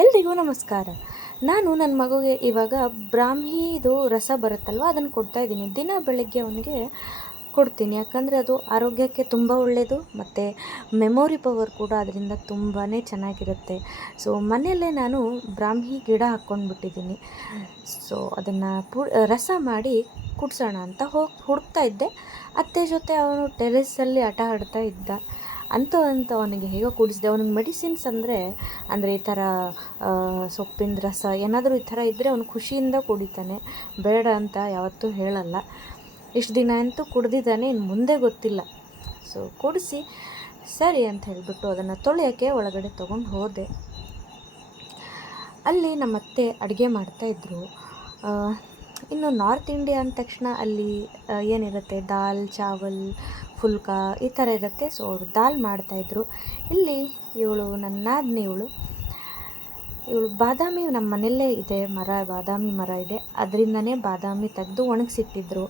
ಎಲ್ರಿಗೂ ನಮಸ್ಕಾರ. ನಾನು ನನ್ನ ಮಗುಗೆ ಇವಾಗ ಬ್ರಾಹ್ಮಿದು ರಸ ಬರುತ್ತಲ್ವ ಅದನ್ನು ಕೊಡ್ತಾಯಿದ್ದೀನಿ. ದಿನ ಬೆಳಗ್ಗೆ ಅವನಿಗೆ ಕೊಡ್ತೀನಿ, ಯಾಕಂದರೆ ಅದು ಆರೋಗ್ಯಕ್ಕೆ ತುಂಬ ಒಳ್ಳೆಯದು ಮತ್ತು ಮೆಮೊರಿ ಪವರ್ ಕೂಡ ಅದರಿಂದ ತುಂಬಾ ಚೆನ್ನಾಗಿರುತ್ತೆ. ಸೊ ಮನೆಯಲ್ಲೇ ನಾನು ಬ್ರಾಹ್ಮಿ ಗಿಡ ಹಾಕ್ಕೊಂಡ್ಬಿಟ್ಟಿದ್ದೀನಿ. ಸೊ ಅದನ್ನು ರಸ ಮಾಡಿ ಕುಡಿಸೋಣ ಅಂತ ಹುಡುಕ್ತಾ ಇದ್ದೆ. ಅತ್ತೆ ಜೊತೆ ಅವನು ಟೆರೆಸ್ಸಲ್ಲಿ ಆಟ ಆಡ್ತಾ ಇದ್ದ. ಅಂತೂ ಅವನಿಗೆ ಹೇಗೋ ಕುಡಿಸಿದೆ. ಅವನಿಗೆ ಮೆಡಿಸಿನ್ಸ್ ಅಂದರೆ ಈ ಥರ ಸೊಪ್ಪಿನ ರಸ ಏನಾದರೂ ಈ ಥರ ಇದ್ದರೆ ಅವನು ಖುಷಿಯಿಂದ ಕುಡಿತಾನೆ, ಬೇಡ ಅಂತ ಯಾವತ್ತೂ ಹೇಳಲ್ಲ. ಇಷ್ಟು ದಿನ ಅಂತೂ ಕುಡ್ದಿದ್ದಾನೆ, ಇನ್ನು ಮುಂದೆ ಗೊತ್ತಿಲ್ಲ. ಸೊ ಕುಡಿಸಿ ಸರಿ ಅಂತ ಹೇಳಿಬಿಟ್ಟು ಅದನ್ನು ತೊಳೆಯೋಕ್ಕೆ ಒಳಗಡೆ ತೊಗೊಂಡು ಹೋದೆ. ಅಲ್ಲಿ ನಮ್ಮ ಅತ್ತೆ ಅಡುಗೆ ಮಾಡ್ತಾಯಿದ್ರು. ಇನ್ನು ನಾರ್ತ್ ಇಂಡಿಯಾ ಅಂದ ತಕ್ಷಣ ಅಲ್ಲಿ ಏನಿರುತ್ತೆ, ದಾಲ್ ಚಾವಲ್ ಫುಲ್ಕಾ ಈ ಥರ ಇರುತ್ತೆ. ಸೊ ಅವರು ದಾಲ್ ಮಾಡ್ತಾಯಿದ್ರು. ಇಲ್ಲಿ ಇವಳು ನನ್ನ ನಾದಿನಿ, ಇವಳು ಬಾದಾಮಿ ನಮ್ಮ ಮನೆಯಲ್ಲೇ ಇದೆ ಬಾದಾಮಿ ಮರ ಇದೆ, ಅದರಿಂದನೇ ಬಾದಾಮಿ ತೆಗೆದು ಒಣಗಿಸಿಟ್ಟಿದ್ರು.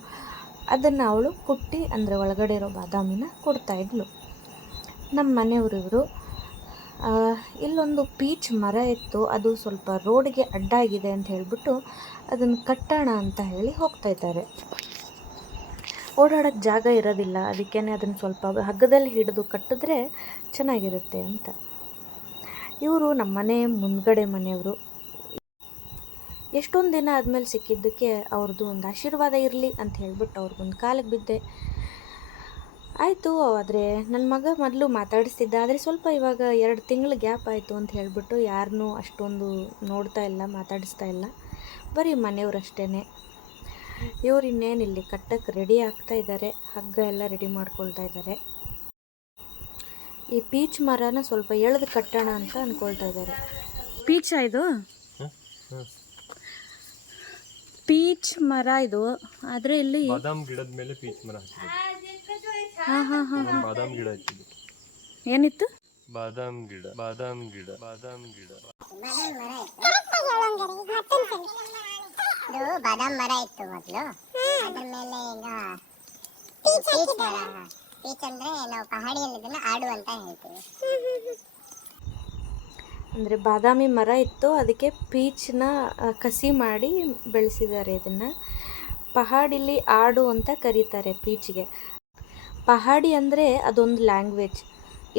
ಅದನ್ನು ಅವಳು ಕುಟ್ಟಿ ಅಂದರೆ ಒಳಗಡೆ ಇರೋ ಬಾದಾಮಿನ ಕೊಡ್ತಾಯಿದ್ಲು. ನಮ್ಮ ಮನೆಯವರು ಇವರು. ಇಲ್ಲೊಂದು ಪೀಚ್ ಮರ ಇತ್ತು, ಅದು ಸ್ವಲ್ಪ ರೋಡ್ಗೆ ಅಡ್ಡಾಗಿದೆ ಅಂತ ಹೇಳಿಬಿಟ್ಟು ಅದನ್ನು ಕಟ್ಟೋಣ ಅಂತ ಹೇಳಿ ಹೋಗ್ತಾಯಿದ್ದಾರೆ. ಓಡಾಡೋಕ್ಕೆ ಜಾಗ ಇರೋದಿಲ್ಲ, ಅದಕ್ಕೇ ಅದನ್ನು ಸ್ವಲ್ಪ ಹಗ್ಗದಲ್ಲಿ ಹಿಡಿದು ಕಟ್ಟಿದ್ರೆ ಚೆನ್ನಾಗಿರುತ್ತೆ ಅಂತ. ಇವರು ನಮ್ಮ ಮನೆ ಮುಂದ್ಗಡೆ ಮನೆಯವರು. ಎಷ್ಟೊಂದು ದಿನ ಆದಮೇಲೆ ಸಿಕ್ಕಿದ್ದಕ್ಕೆ ಅವ್ರದ್ದು ಒಂದು ಆಶೀರ್ವಾದ ಇರಲಿ ಅಂತ ಹೇಳ್ಬಿಟ್ಟು ಅವ್ರಿಗೊಂದು ಕಾಲಿಗೆ ಬಿದ್ದೆ. ಆಯಿತು. ಆದರೆ ನನ್ನ ಮಗ ಮೊದಲು ಮಾತಾಡಿಸ್ತಿದ್ದ, ಆದರೆ ಸ್ವಲ್ಪ ಇವಾಗ 2 ತಿಂಗಳು ಗ್ಯಾಪ್ ಆಯಿತು ಅಂತ ಹೇಳಿಬಿಟ್ಟು ಯಾರನ್ನೂ ಅಷ್ಟೊಂದು ನೋಡ್ತಾ ಇಲ್ಲ, ಮಾತಾಡಿಸ್ತಾ ಇಲ್ಲ. ಬರೀ ಮನೆಯವರಷ್ಟೇ. ಇವ್ರು ಇನ್ನೇನು ಇಲ್ಲಿ ಕಟ್ಟಕ್ಕೆ ರೆಡಿ ಆಗ್ತಾ ಇದ್ದಾರೆ, ಹಗ್ಗ ಎಲ್ಲ ರೆಡಿ ಮಾಡ್ಕೊಳ್ತಾ ಇದ್ದಾರೆ. ಈ ಪೀಚ್ ಮರನ ಸ್ವಲ್ಪ ಎಳೆದು ಕಟ್ಟೋಣ ಅಂತ ಅಂದ್ಕೊಳ್ತಾ ಇದ್ದಾರೆ. ಪೀಚ್ ಇದು ಪೀಚ್ ಮರ ಇದು, ಆದರೆ ಇಲ್ಲಿ ಬಾದಾಮ್ ಗಿಡದ ಮೇಲೆ ಪೀಚ್ ಮರ ಬಾದಾಮ್ ಗಿಡ ಹಚ್ಚಿದ್ದು. ಏನಿತ್ತು? ಬಾದಾಮ್ ಗಿಡ ಬಾದಾಮ್ ಗಿಡ ಬಾದಾಮ್ ಗಿಡ ಬಾದಾಮ್ ಮರ ಇತ್ತು ಮೊದಲು. ಅದ್ರ ಮೇಲೆ ಈಗ ಪೀಚ್ ಮರ. ಪೀಚ್ ಅಂದ್ರೆ ನಾವು ಪಹಾಡಿಯಲ್ಲಿ ಇದನ್ನ ಆಡು ಅಂತ ಹೇಳ್ತೀವಿ. ಅಂದರೆ ಬಾದಾಮಿ ಮರ ಇತ್ತು, ಅದಕ್ಕೆ ಪೀಚನ್ನ ಕಸಿ ಮಾಡಿ ಬೆಳೆಸಿದ್ದಾರೆ. ಇದನ್ನು ಪಹಾಡಿಲಿ ಆಡು ಅಂತ ಕರೀತಾರೆ ಪೀಚ್ಗೆ. ಪಹಾಡಿ ಅಂದರೆ ಅದೊಂದು ಲ್ಯಾಂಗ್ವೇಜ್.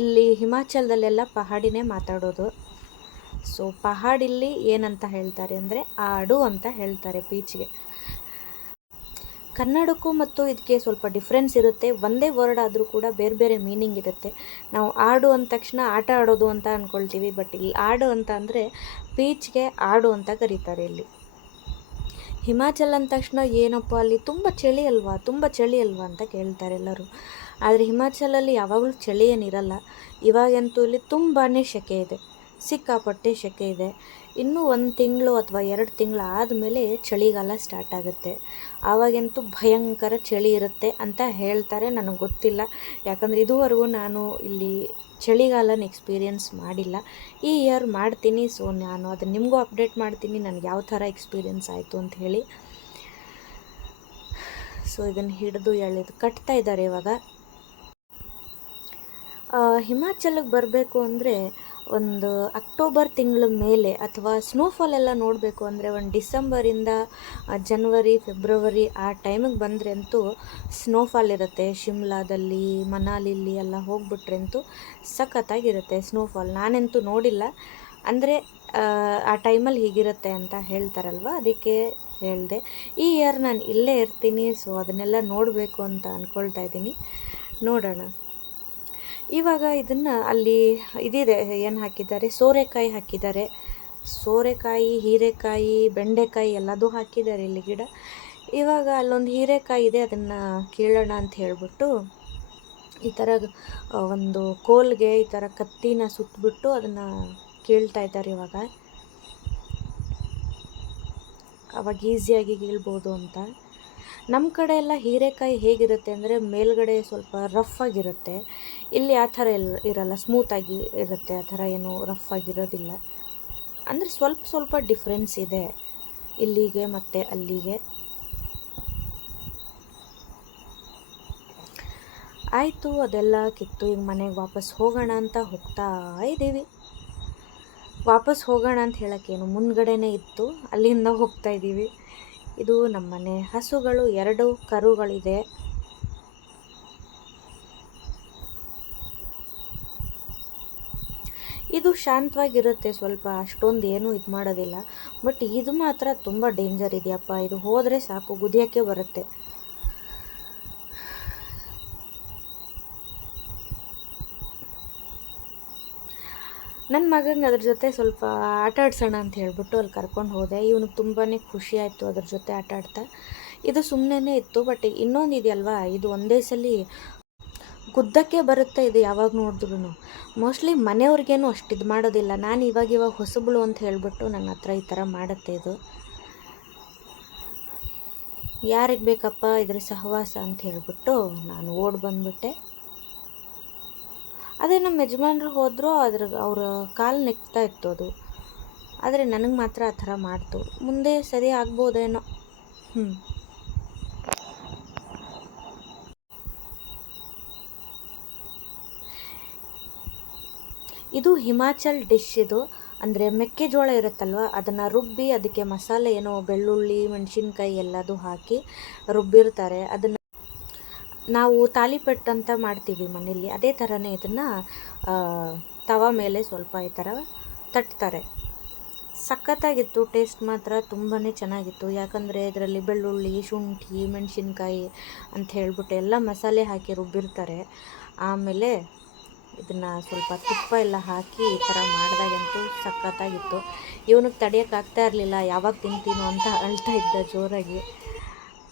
ಇಲ್ಲಿ ಹಿಮಾಚಲದಲ್ಲೆಲ್ಲ ಪಹಾಡಿನೇ ಮಾತಾಡೋದು. ಸೊ ಪಹಾಡಿಲಿ ಏನಂತ ಹೇಳ್ತಾರೆ ಅಂದರೆ ಆಡು ಅಂತ ಹೇಳ್ತಾರೆ ಪೀಚ್ಗೆ. ಕನ್ನಡಕ್ಕೂ ಮತ್ತು ಇದಕ್ಕೆ ಸ್ವಲ್ಪ ಡಿಫ್ರೆನ್ಸ್ ಇರುತ್ತೆ. ಒಂದೇ ವರ್ಡ್ ಆದರೂ ಕೂಡ ಬೇರೆ ಬೇರೆ ಮೀನಿಂಗ್ ಇರುತ್ತೆ. ನಾವು ಆಡು ಅಂದ ತಕ್ಷಣ ಆಟ ಆಡೋದು ಅಂತ ಅಂದ್ಕೊಳ್ತೀವಿ, ಬಟ್ ಇಲ್ಲಿ ಆಡು ಅಂತ ಅಂದರೆ ಪೀಚ್ಗೆ ಆಡು ಅಂತ ಕರೀತಾರೆ. ಇಲ್ಲಿ ಹಿಮಾಚಲ್ ಅಂದ ತಕ್ಷಣ ಏನಪ್ಪ ಅಲ್ಲಿ ತುಂಬ ಚಳಿ ಅಲ್ವಾ ಅಂತ ಕೇಳ್ತಾರೆ ಎಲ್ಲರೂ. ಆದರೆ ಹಿಮಾಚಲಲ್ಲಿ ಯಾವಾಗಲೂ ಚಳಿ ಏನಿರಲ್ಲ. ಇವಾಗಂತೂ ಇಲ್ಲಿ ತುಂಬಾ ಸೆಕೆ ಇದೆ, ಸಿಕ್ಕಾಪಟ್ಟೆ ಸೆಕೆ ಇದೆ. ಇನ್ನೂ 1 ತಿಂಗಳು ಅಥವಾ 2 ತಿಂಗಳು ಆದಮೇಲೆ ಚಳಿಗಾಲ ಸ್ಟಾರ್ಟ್ ಆಗುತ್ತೆ. ಆವಾಗಂತೂ ಭಯಂಕರ ಚಳಿ ಇರುತ್ತೆ ಅಂತ ಹೇಳ್ತಾರೆ. ನನಗೆ ಗೊತ್ತಿಲ್ಲ, ಯಾಕಂದರೆ ಇದುವರೆಗೂ ನಾನು ಇಲ್ಲಿ ಚಳಿಗಾಲನ ಎಕ್ಸ್ಪೀರಿಯೆನ್ಸ್ ಮಾಡಿಲ್ಲ. ಈ ಇಯರ್ ಮಾಡ್ತೀನಿ. ಸೊ ನಾನು ಅದನ್ನು ನಿಮಗೂ ಅಪ್ಡೇಟ್ ಮಾಡ್ತೀನಿ, ನನಗೆ ಯಾವ ಥರ ಎಕ್ಸ್ಪೀರಿಯೆನ್ಸ್ ಆಯಿತು ಅಂತ ಹೇಳಿ. ಸೊ ಇದನ್ನು ಹಿಡಿದು ಎಳೆದು ಕಟ್ತಾ ಇದ್ದಾರೆ ಇವಾಗ. ಹಿಮಾಚಲಕ್ಕೆ ಬರಬೇಕು ಅಂದರೆ ಒಂದು ಅಕ್ಟೋಬರ್ ತಿಂಗಳ ಮೇಲೆ, ಅಥವಾ ಸ್ನೋಫಾಲ್ ಎಲ್ಲ ನೋಡಬೇಕು ಅಂದರೆ ಒಂದು ಡಿಸೆಂಬರಿಂದ ಜನವರಿ ಫೆಬ್ರವರಿ ಆ ಟೈಮಿಗೆ ಬಂದರೆ ಅಂತೂ ಸ್ನೋಫಾಲ್ ಇರುತ್ತೆ. ಶಿಮ್ಲಾದಲ್ಲಿ ಮನಾಲಿಲಿ ಎಲ್ಲ ಹೋಗ್ಬಿಟ್ರೆ ಅಂತೂ ಸಖತ್ತಾಗಿರುತ್ತೆ ಸ್ನೋಫಾಲ್. ನಾನಂತೂ ನೋಡಿಲ್ಲ, ಅಂದರೆ ಆ ಟೈಮಲ್ಲಿ ಹೀಗಿರುತ್ತೆ ಅಂತ ಹೇಳ್ತಾರಲ್ವ, ಅದಕ್ಕೆ ಹೇಳಿದೆ. ಈ ಇಯರ್ ನಾನು ಇಲ್ಲೇ ಇರ್ತೀನಿ. ಸೊ ಅದನ್ನೆಲ್ಲ ನೋಡಬೇಕು ಅಂತ ಅಂದ್ಕೊಳ್ತಾ ಇದ್ದೀನಿ. ನೋಡೋಣ. ಇವಾಗ ಇದನ್ನು ಅಲ್ಲಿ ಇದಿದೆ, ಏನು ಹಾಕಿದ್ದಾರೆ, ಸೋರೆಕಾಯಿ ಹಾಕಿದ್ದಾರೆ. ಸೋರೆಕಾಯಿ, ಹೀರೆಕಾಯಿ, ಬೆಂಡೆಕಾಯಿ ಎಲ್ಲದೂ ಹಾಕಿದ್ದಾರೆ ಇಲ್ಲಿ ಗಿಡ. ಇವಾಗ ಅಲ್ಲೊಂದು ಹೀರೆಕಾಯಿ ಇದೆ, ಅದನ್ನು ಕೀಳೋಣ ಅಂತ ಹೇಳ್ಬಿಟ್ಟು ಈ ಥರ ಒಂದು ಕೋಲ್ಗೆ ಈ ಥರ ಕತ್ತಿನ ಸುತ್ತಬಿಟ್ಟು ಅದನ್ನು ಕೀಳ್ತಾ ಇದ್ದಾರೆ. ಅವಾಗ ಈಸಿಯಾಗಿ ಕೀಳ್ಬೋದು ಅಂತ. ನಮ್ಮ ಕಡೆ ಎಲ್ಲ ಹೀರೆಕಾಯಿ ಹೇಗಿರುತ್ತೆ ಅಂದರೆ ಮೇಲ್ಗಡೆ ಸ್ವಲ್ಪ ರಫ್ ಆಗಿರುತ್ತೆ. ಇಲ್ಲಿ ಆ ಥರ ಇರಲ್ಲ, ಸ್ಮೂತಾಗಿ ಇರುತ್ತೆ. ಆ ಥರ ಏನು ರಫ್ ಆಗಿರೋದಿಲ್ಲ. ಅಂದರೆ ಸ್ವಲ್ಪ ಡಿಫ್ರೆನ್ಸ್ ಇದೆ ಇಲ್ಲಿಗೆ ಮತ್ತು ಅಲ್ಲಿಗೆ. ಆಯಿತು, ಅದೆಲ್ಲ ಕಿತ್ತು ಈಗ ಮನೆಗೆ ವಾಪಸ್ ಹೋಗೋಣ ಅಂತ ಹೋಗ್ತಾ ಇದ್ದೀವಿ. ವಾಪಸ್ ಹೋಗೋಣ ಅಂತ ಹೇಳೋಕ್ಕೇನು ಮುಂದ್ಗಡೆನೇ ಇತ್ತು, ಅಲ್ಲಿಂದ ಹೋಗ್ತಾ ಇದ್ದೀವಿ. ಇದು ನಮ್ಮನೆ ಹಸುಗಳು, 2 ಕರುಗಳಿದೆ. ಇದು ಶಾಂತವಾಗಿರುತ್ತೆ, ಸ್ವಲ್ಪ ಅಷ್ಟೊಂದು ಏನೂ ಇದು ಮಾಡೋದಿಲ್ಲ. ಬಟ್ ಇದು ಮಾತ್ರ ತುಂಬ ಡೇಂಜರ್ ಇದೆಯಪ್ಪ, ಇದು ಹೋದರೆ ಸಾಕು ಗುದಿಯೋಕ್ಕೆ ಬರುತ್ತೆ. ನನ್ನ ಮಗಂಗೆ ಅದ್ರ ಜೊತೆ ಸ್ವಲ್ಪ ಆಟ ಆಡ್ಸೋಣ ಅಂತ ಹೇಳ್ಬಿಟ್ಟು ಅಲ್ಲಿ ಕರ್ಕೊಂಡು ಹೋದೆ. ಇವನಿಗೆ ತುಂಬಾ ಖುಷಿ ಆಯಿತು ಅದ್ರ ಜೊತೆ ಆಟ ಆಡ್ತಾ. ಇದು ಸುಮ್ಮನೆ ಇತ್ತು, ಬಟ್ ಇನ್ನೊಂದು ಇದೆಯಲ್ವಾ, ಇದು ಒಂದೇ ಸಲ ಗುದ್ದಕ್ಕೆ ಬರುತ್ತೆ. ಇದು ಯಾವಾಗ ನೋಡಿದ್ರೂ ಮೋಸ್ಟ್ಲಿ ಮನೆಯವ್ರಿಗೇನು ಅಷ್ಟು ಇದು ಮಾಡೋದಿಲ್ಲ. ನಾನು ಇವಾಗ ಹೊಸಬಳು ಅಂತ ಹೇಳಿಬಿಟ್ಟು ನನ್ನ ಹತ್ರ ಈ ಥರ ಮಾಡುತ್ತೆ. ಇದು ಯಾರಿಗೆ ಬೇಕಪ್ಪ ಇದ್ರ ಸಹವಾಸ ಅಂತ ಹೇಳಿಬಿಟ್ಟು ನಾನು ಓಡಿ ಬಂದ್ಬಿಟ್ಟೆ. ಅದೇ ನಮ್ಮ ಯಜಮಾನ್ರು ಹೋದರೂ ಅವ್ರ ಕಾಲು ನೆಕ್ತಾ ಇತ್ತು ಅದು, ಆದರೆ ನನಗೆ ಮಾತ್ರ ಆ ಥರ ಮಾಡ್ತು. ಮುಂದೆ ಸರಿ ಆಗ್ಬೋದೇನೋ. ಇದು ಹಿಮಾಚಲ್ ಡಿಶ್. ಇದು ಅಂದರೆ ಮೆಕ್ಕೆಜೋಳ ಇರುತ್ತಲ್ವ, ಅದನ್ನು ರುಬ್ಬಿ ಅದಕ್ಕೆ ಮಸಾಲೆ ಏನೋ ಬೆಳ್ಳುಳ್ಳಿ ಮೆಣಸಿನ್ಕಾಯಿ ಎಲ್ಲದೂ ಹಾಕಿ ರುಬ್ಬಿರ್ತಾರೆ. ಅದನ್ನು ನಾವು ತಾಲಿಪಟ್ಟು ಅಂತ ಮಾಡ್ತೀವಿ ಮನೇಲಿ, ಅದೇ ಥರನೇ ಇದನ್ನು ತವ ಮೇಲೆ ಸ್ವಲ್ಪ ಈ ಥರ ತಟ್ತಾರೆ. ಸಖತ್ತಾಗಿತ್ತು, ಟೇಸ್ಟ್ ಮಾತ್ರ ತುಂಬಾ ಚೆನ್ನಾಗಿತ್ತು. ಯಾಕಂದರೆ ಇದರಲ್ಲಿ ಬೆಳ್ಳುಳ್ಳಿ, ಶುಂಠಿ, ಮೆಣಸಿನ್ಕಾಯಿ ಅಂತ ಹೇಳ್ಬಿಟ್ಟು ಎಲ್ಲ ಮಸಾಲೆ ಹಾಕಿ ರುಬ್ಬಿರ್ತಾರೆ. ಆಮೇಲೆ ಇದನ್ನು ಸ್ವಲ್ಪ ತುಪ್ಪ ಎಲ್ಲ ಹಾಕಿ ಈ ಥರ ಮಾಡಿದಾಗಂತೂ ಸಖತ್ತಾಗಿತ್ತು. ಇವನಿಗೆ ತಡೆಯೋಕ್ಕಾಗ್ತಾ ಇರಲಿಲ್ಲ, ಯಾವಾಗ ತಿಂತೀನೋ ಅಂತ ಅಳ್ತಾ ಇದ್ದ ಜೋರಾಗಿ.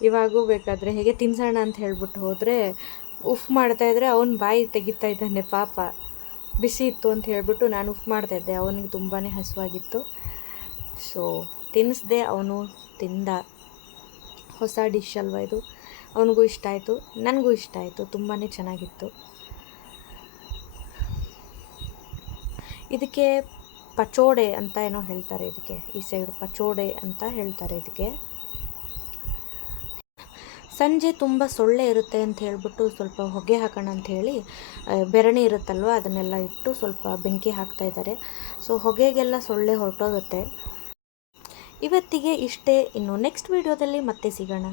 ಇವಾಗೂ ಬೇಕಾದರೆ ಹೇಗೆ ತಿನ್ಸೋಣ ಅಂತ ಹೇಳ್ಬಿಟ್ಟು ಹೋದರೆ ಉಫ್ ಮಾಡ್ತಾಯಿದ್ರೆ ಅವನು ಬಾಯಿ ತೆಗಿತಾ ಇದ್ದಾನೆ ಪಾಪ. ಬಿಸಿ ಇತ್ತು ಅಂತ ಹೇಳಿಬಿಟ್ಟು ನಾನು ಉಫ್ ಮಾಡ್ತಾಯಿದ್ದೆ, ಅವನಿಗೆ ತುಂಬಾ ಹಸುವಾಗಿತ್ತು. ಸೊ ತಿನ್ನಿಸ್ದೆ, ಅವನು ತಿಂದ. ಹೊಸ ಡಿಶ್ ಅಲ್ವ ಇದು, ಅವನಿಗೂ ಇಷ್ಟ ಆಯಿತು, ನನಗೂ ಇಷ್ಟ ಆಯಿತು, ತುಂಬಾ ಚೆನ್ನಾಗಿತ್ತು. ಇದಕ್ಕೆ ಪಚೋಡೆ ಅಂತ ಏನೋ ಹೇಳ್ತಾರೆ, ಇದಕ್ಕೆ ಈ ಸೈಡ್ ಪಚೋಡೆ ಅಂತ ಹೇಳ್ತಾರೆ ಇದಕ್ಕೆ. ಸಂಜೆ ತುಂಬ ಸೊಳ್ಳೆ ಇರುತ್ತೆ ಅಂತ ಹೇಳ್ಬಿಟ್ಟು ಸ್ವಲ್ಪ ಹೊಗೆ ಹಾಕೋಣ ಅಂತ ಹೇಳಿ ಬೆರಣಿ ಇರುತ್ತಲ್ವ ಅದನ್ನೆಲ್ಲ ಇಟ್ಟು ಸ್ವಲ್ಪ ಬೆಂಕಿ ಹಾಕ್ತಾ ಇದ್ದಾರೆ. ಸೊ ಹೊಗೆಗೆಲ್ಲ ಸೊಳ್ಳೆ ಹೊರಟೋಗುತ್ತೆ. ಇವತ್ತಿಗೆ ಇಷ್ಟೇ, ಇನ್ನು ನೆಕ್ಸ್ಟ್ ವಿಡಿಯೋದಲ್ಲಿ ಮತ್ತೆ ಸಿಗೋಣ.